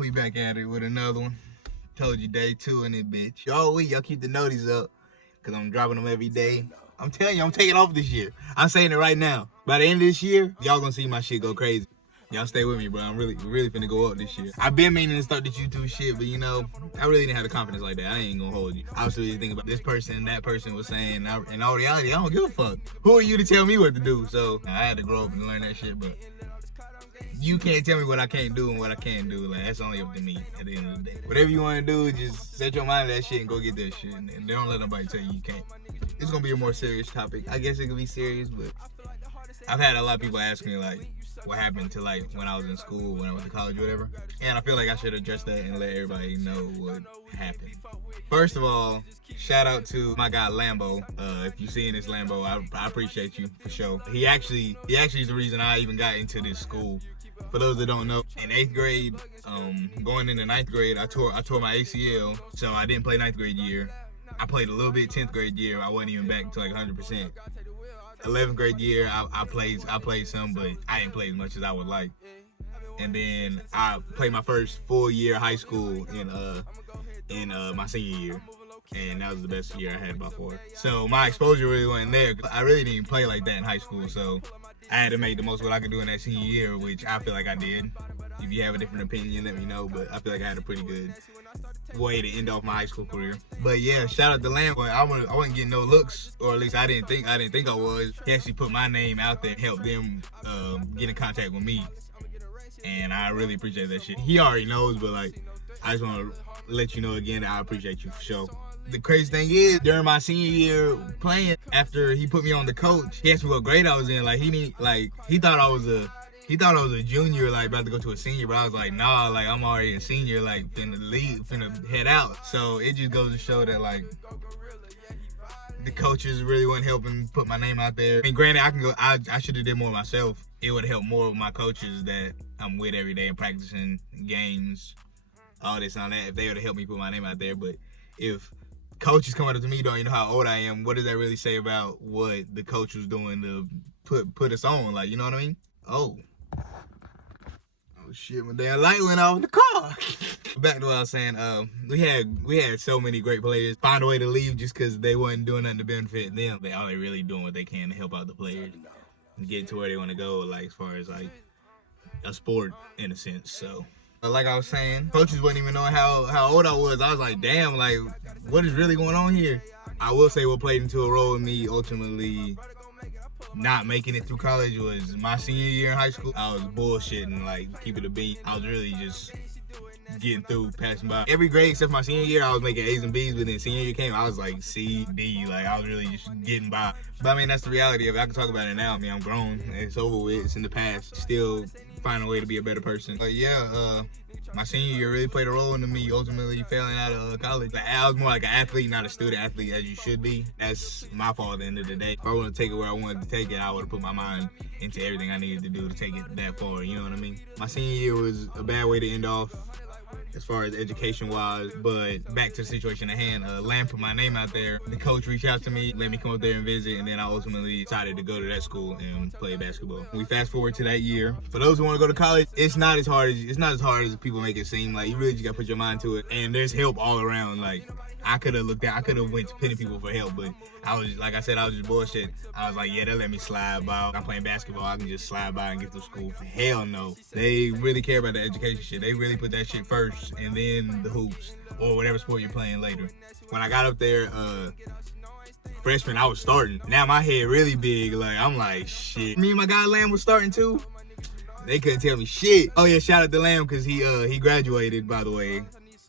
We back at it with another one. Told you day 2 in it, bitch. All week, y'all keep the notice up, because I'm dropping them every day. I'm telling you, I'm taking off this year. I'm saying it right now. By the end of this year, y'all gonna see my shit go crazy. Y'all stay with me, bro. I'm really finna go up this year. I've been meaning to start this YouTube shit, but you know, I really didn't have the confidence like that. I ain't gonna hold you. I was really thinking about this person and that person was saying. In all reality, I don't give a fuck. Who are you to tell me what to do? So I had to grow up and learn that shit, but you can't tell me what I can't do and what I can do. Like, that's only up to me at the end of the day. Whatever you want to do, just set your mind to that shit and go get that shit. And don't let nobody tell you you can't. It's gonna be a more serious topic. I guess it could be serious, but I've had a lot of people ask me like what happened to like when I was in school, when I went to college or whatever. And I feel like I should address that and let everybody know what happened. First of all, shout out to my guy Lambo. If you seeing this Lambo, I appreciate you for sure. He actually is the reason I even got into this school. For those that don't know, in 8th grade, going into 9th grade, I tore my ACL, so I didn't play 9th grade year. I played a little bit 10th grade year. I wasn't even back to like 100%. 11th grade year, I played some, but I didn't play as much as I would like. And then I played my first full year of high school in my senior year, and that was the best year I had by far. So my exposure really wasn't there. I really didn't play like that in high school, so I had to make the most of what I could do in that senior year, which I feel like I did. If you have a different opinion, let me know, but I feel like I had a pretty good way to end off my high school career. But yeah, shout out to Lambo. I wasn't getting no looks, or at least I didn't think I was. He actually put my name out there, helped them get in contact with me, and I really appreciate that shit. He already knows, but like, I just want to let you know again that I appreciate you for sure. The crazy thing is, during my senior year playing, after he put me on the coach, he asked me what grade I was in. Like he thought I was a junior, like about to go to a senior, but I was like, nah, like I'm already a senior, like finna head out. So it just goes to show that like the coaches really weren't helping put my name out there. I mean, granted, I should have did more myself. It would help more with my coaches that I'm with every day and practicing games, all this and all that, if they would have helped me put my name out there. But if coaches come up to me, don't even know how old I am, what does that really say about what the coach was doing to put us on? Like, you know what I mean? Oh shit, my damn light went off in the car. Back to what I was saying, we had so many great players find a way to leave just because they wasn't doing nothing to benefit them. They really doing what they can to help out the players and get to where they want to go, like as far as like a sport in a sense. So like I was saying, coaches wasn't even knowing how old I was. I was like, damn, like what is really going on here? I will say what played into a role in me ultimately not making it through college was my senior year in high school. I was bullshitting, like keep it a beat. I was really just getting through, passing by. Every grade except my senior year, I was making A's and B's, but then senior year came, I was like C, D, like I was really just getting by. But I mean, that's the reality of it. I can talk about it now. I mean, I'm grown, it's over with, it's in the past. Still find a way to be a better person. But yeah, my senior year really played a role into me ultimately failing out of college. Like, I was more like an athlete, not a student athlete as you should be. That's my fault at the end of the day. If I wanted to take it where I wanted to take it, I would have put my mind into everything I needed to do to take it that far, you know what I mean? My senior year was a bad way to end off as far as education wise, but back to the situation at hand, Lamb put my name out there. The coach reached out to me, let me come up there and visit, and then I ultimately decided to go to that school and play basketball. We fast forward to that year. For those who want to go to college, it's not as hard as people make it seem. Like, you really just gotta put your mind to it, and there's help all around. Like, I could have went to plenty people for help, but I was, like I said, I was just bullshit. I was like, yeah, they'll let me slide by. I'm playing basketball, I can just slide by and get to school. Hell no. They really care about the education shit. They really put that shit first, and then the hoops, or whatever sport you're playing later. When I got up there, freshman, I was starting. Now my head really big, like, I'm like, shit. Me and my guy Lamb was starting too. They couldn't tell me shit. Oh yeah, shout out to Lamb, because he graduated, by the way.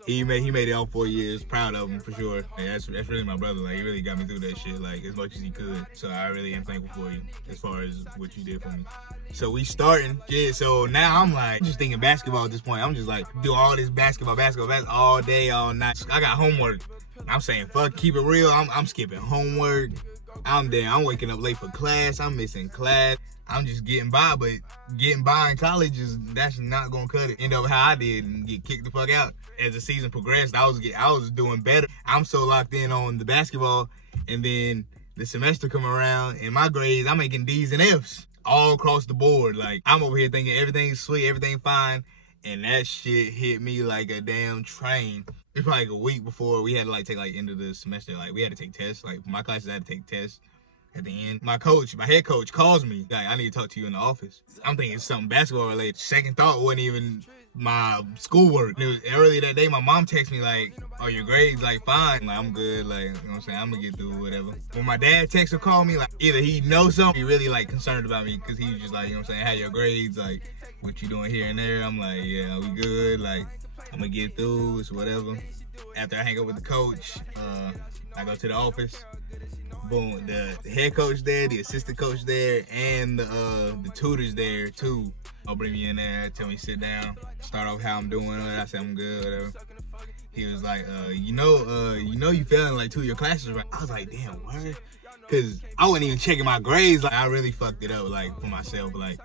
He made it all 4 years. Proud of him for sure. And that's really my brother. Like, he really got me through that shit, like, as much as he could. So I really am thankful for you as far as what you did for me. So we starting. Yeah, so now I'm like just thinking basketball at this point. I'm just like do all this basketball all day, all night. I got homework. I'm saying fuck, keep it real. I'm skipping homework. I'm waking up late for class. I'm missing class. I'm just getting by, but getting by in college that's not gonna cut it. End up how I did and get kicked the fuck out. As the season progressed, I was doing better. I'm so locked in on the basketball, and then the semester come around, and my grades, I'm making D's and F's all across the board. Like, I'm over here thinking everything's sweet, everything fine, And that shit hit me like a damn train. It's probably like a week before we had to like take like end of the semester. Like we had to take tests. Like my classes had to take tests at the end. My head coach calls me. Like, I need to talk to you in the office. I'm thinking it's something basketball related. Second thought wasn't even my schoolwork. It was early that day, my mom texted me like, "Are your grades like fine?" Like, I'm good, like, you know what I'm saying? I'm gonna get through whatever. When my dad texted or called me, like, either he knows something, he really like concerned about me, because he was just like, you know what I'm saying, how your grades, like, what you doing here and there? I'm like, yeah, we good, like, I'm gonna get through, it's whatever. After I hang up with the coach, I go to the office. Boom, the head coach there, the assistant coach there, and the tutors there too. I'll bring me in there, tell me sit down, start off how I'm doing. I said I'm good, whatever. He was like, you know you failing like 2 of your classes, right? I was like, damn, what? Cause I wasn't even checking my grades. Like, I really fucked it up, like, for myself. Like,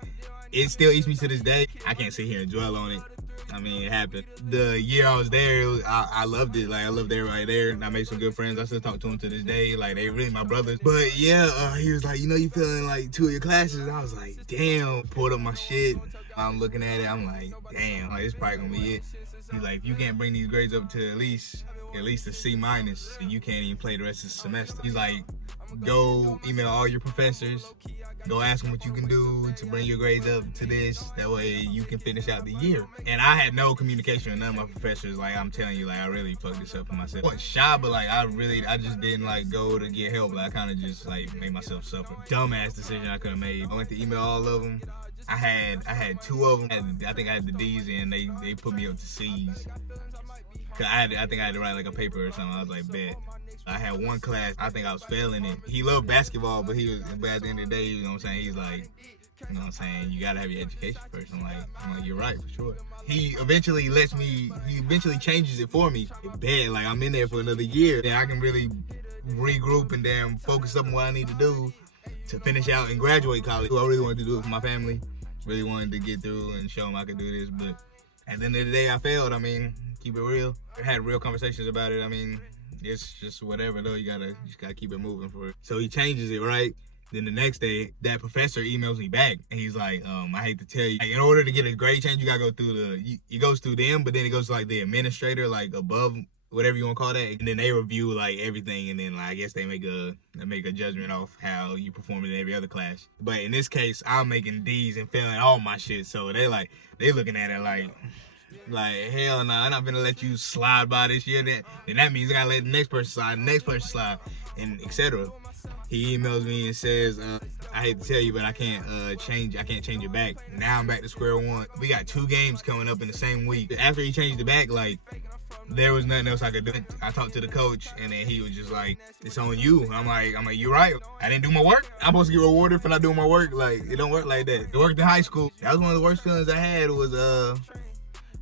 it still eats me to this day. I can't sit here and dwell on it. I mean, it happened. The year I was there, I loved it. Like, I loved everybody there. And I made some good friends. I still talk to them to this day. Like, they really my brothers. But yeah, he was like, you know, you failing like 2 of your classes. I was like, damn. Pulled up my shit. I'm looking at it. I'm like, damn. Like, this probably gonna be it. He's like, if you can't bring these grades up to at least a C-, and you can't even play the rest of the semester. He's like, go email all your professors. Go ask them what you can do to bring your grades up to this. That way you can finish out the year. And I had no communication with none of my professors. Like, I'm telling you, like, I really fucked this up for myself. I wasn't shy, but like, I just didn't like go to get help. Like, I kind of just like made myself suffer. Dumbass decision I could have made. I went to email all of them. I had 2 of them. I think I had the D's in. They put me up to C's. Cause I think I had to write like a paper or something. I was like, bet. I had one class, I think I was failing it. He loved basketball, but at the end of the day, you know what I'm saying? He's like, you know what I'm saying? You gotta have your education first. I'm like, you're right, for sure. He eventually changes it for me. Bet, like, I'm in there for another year. Then I can really regroup and then focus up on what I need to do to finish out and graduate college. I really wanted to do it for my family. Really wanted to get through and show them I could do this, but at the end of the day, I failed. I mean, keep it real. I had real conversations about it. I mean, it's just whatever though. You just gotta keep it moving for it. So he changes it, right? Then the next day, that professor emails me back, and he's like, I hate to tell you, like, in order to get a grade change, you gotta go through it goes through them, but then it goes to like the administrator, like above, whatever you want to call that, and then they review like everything, and then like, I guess they make a judgment off how you perform in every other class. But in this case, I'm making D's and failing all my shit, so they looking at it like hell no, I'm not gonna let you slide by this year. Then that means I gotta let the next person slide, and etc. He emails me and says, I hate to tell you, but I can't change it back. Now I'm back to square one. We got 2 games coming up in the same week. After he changed it back, like, there was nothing else I could do. I talked to the coach, and then he was just like, it's on you. I'm like, you're right. I didn't do my work. I'm supposed to get rewarded for not doing my work. Like, it don't work like that. It worked in high school. That was one of the worst feelings I had, was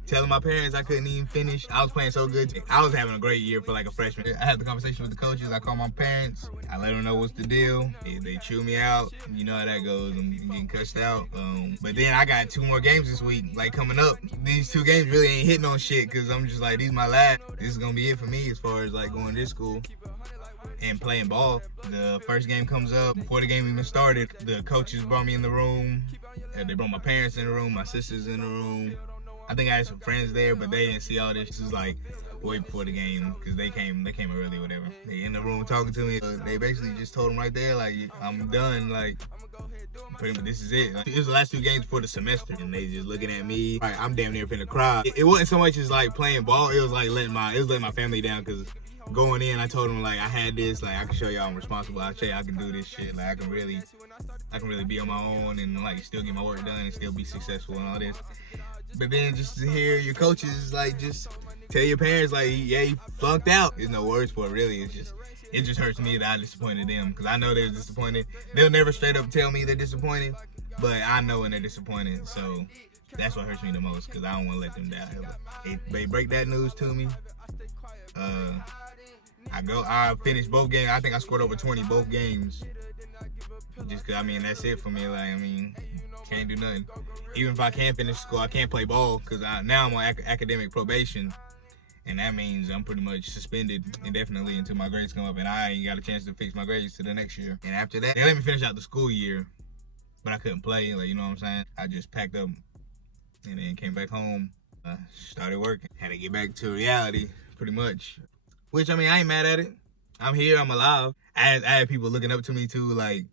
telling my parents I couldn't even finish. I was playing so good. I was having a great year for like a freshman. I had the conversation with the coaches. I called my parents. I let them know what's the deal. They chew me out. You know how that goes. I'm getting cussed out. But then I got 2 more games this week, like, coming up. These 2 games really ain't hitting on shit, because I'm just like, these my last. This is gonna be it for me as far as like going to this school and playing ball. The first game comes up. Before the game even started, the coaches brought me in the room. They brought my parents in the room, my sisters in the room. I think I had some friends there, but they didn't see all this. This was like way before the game, because they came early or whatever. They in the room talking to me. They basically just told them right there, like, I'm done. Like, pretty much this is it. Like, it was the last 2 games for the semester, and they just looking at me. Like, I'm damn near finna cry. It wasn't so much as like playing ball. It was like letting my family down, because going in, I told them like I had this. Like, I can show y'all I'm responsible. I show y'all I can do this shit. Like, I can really be on my own and like still get my work done and still be successful and all this. But then just to hear your coaches like just tell your parents like, yeah, you flunked out. There's no words for it, really. It just hurts me that I disappointed them, because I know they're disappointed. They'll never straight up tell me they're disappointed, but I know when they're disappointed. So that's what hurts me the most, because I don't want to let them down ever. They break that news to me. I finished both games. I think I scored over 20 both games. Just because, I mean, that's it for me. Like, I mean, can't do nothing. Even if I can finish school, I can't play ball, because now I'm on academic probation, and that means I'm pretty much suspended indefinitely until my grades come up, and I ain't got a chance to fix my grades to the next year. And after that, they let me finish out the school year, but I couldn't play. Like, you know what I'm saying? I just packed up and then came back home Started working. Had to get back to reality, pretty much. Which, I mean, I ain't mad at it. I'm here, I'm alive. I had people looking up to me too, like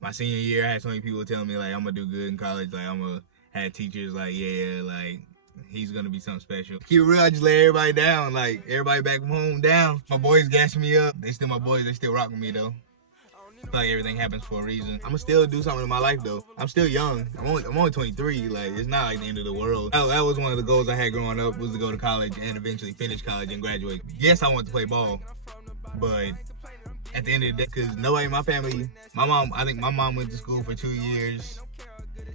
my senior year, I had so many people telling me like I'm gonna do good in college, like had teachers like, yeah, like he's gonna be something special. Keep it real, I just let everybody down, like everybody back from home down. My boys gassing me up. They still my boys, they still rocking me though. I feel like everything happens for a reason. I'ma still do something in my life though. I'm still young. I'm only 23. Like it's not like the end of the world. That was one of the goals I had growing up, was to go to college and eventually finish college and graduate. Yes, I want to play ball, but at the end of the day, because nobody in my family, I think my mom went to school for 2 years,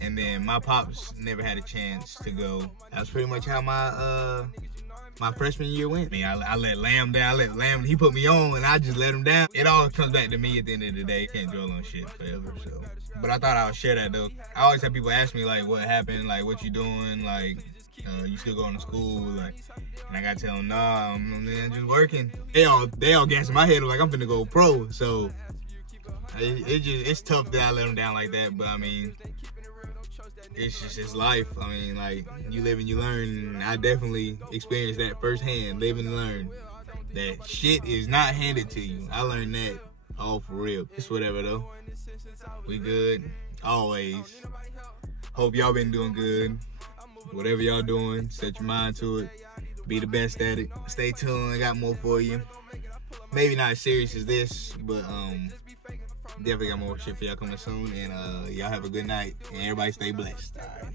and then my pops never had a chance to go. That's pretty much how my freshman year went. I mean, I let Lamb down. He put me on, and I just let him down. It all comes back to me at the end of the day. Can't dwell on shit forever, so. But I thought I would share that, though. I always have people ask me, like, what happened? Like, what you doing? Like, you still going to school? Like, and I gotta tell them, nah, I'm just working. They all gassing my head like I'm finna go pro, so. It's tough that I let them down like that, but I mean, it's life. I mean, like, you live and you learn. And I definitely experienced that firsthand, live and learn. That shit is not handed to you. I learned that all for real. It's whatever though. We good, always. Hope y'all been doing good. Whatever y'all doing, set your mind to it. Be the best at it. Stay tuned, I got more for you. Maybe not as serious as this, but definitely got more shit for y'all coming soon. And y'all have a good night. And everybody stay blessed. All right.